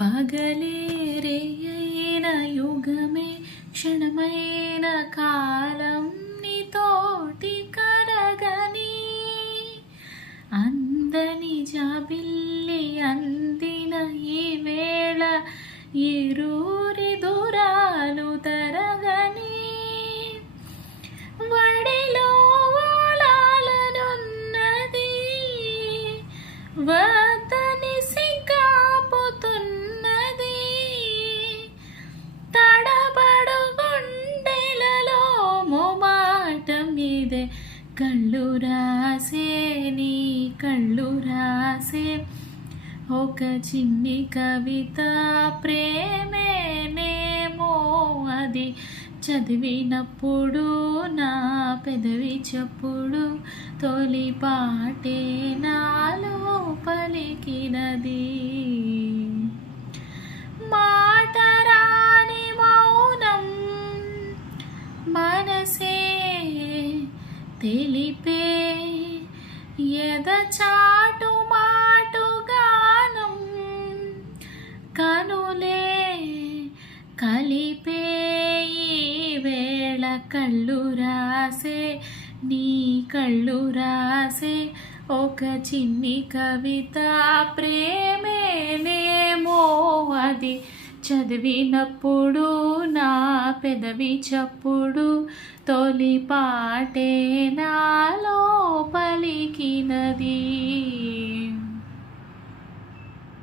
పగలే రేయైన యుగమే క్షణమైన కాలం నీతోటి కరగని అందని జాబిల్లి అందిన ఈ వేళ ఇరువురి దూరాలు తరగని వడిలో వాలాలనున్నది వద్దని సిగ్గాపుతున్నది తడబడు గుండెలలో మోమాటం ఇదే కళ్ళు రాసే నీ కళ్ళు రాసే ఒక చిన్ని కవిత ప్రేమేనేమో అది చదివినప్పుడు నా పెదవి చప్పుడు తొలి పాటే నాలో పలికినది మాట రాని మౌనం మనసే తెలిపే ఎదచాటు మాటు గానం కనులే కలిపే ఈ వేళ కళ్ళు రాసే నీ కళ్ళు రాసే ఒక చిన్ని కవిత ప్రేమేనేమో అది చదివినప్పుడు నా పెదవి చప్పుడు తొలి పాటే నాలో పలికినది.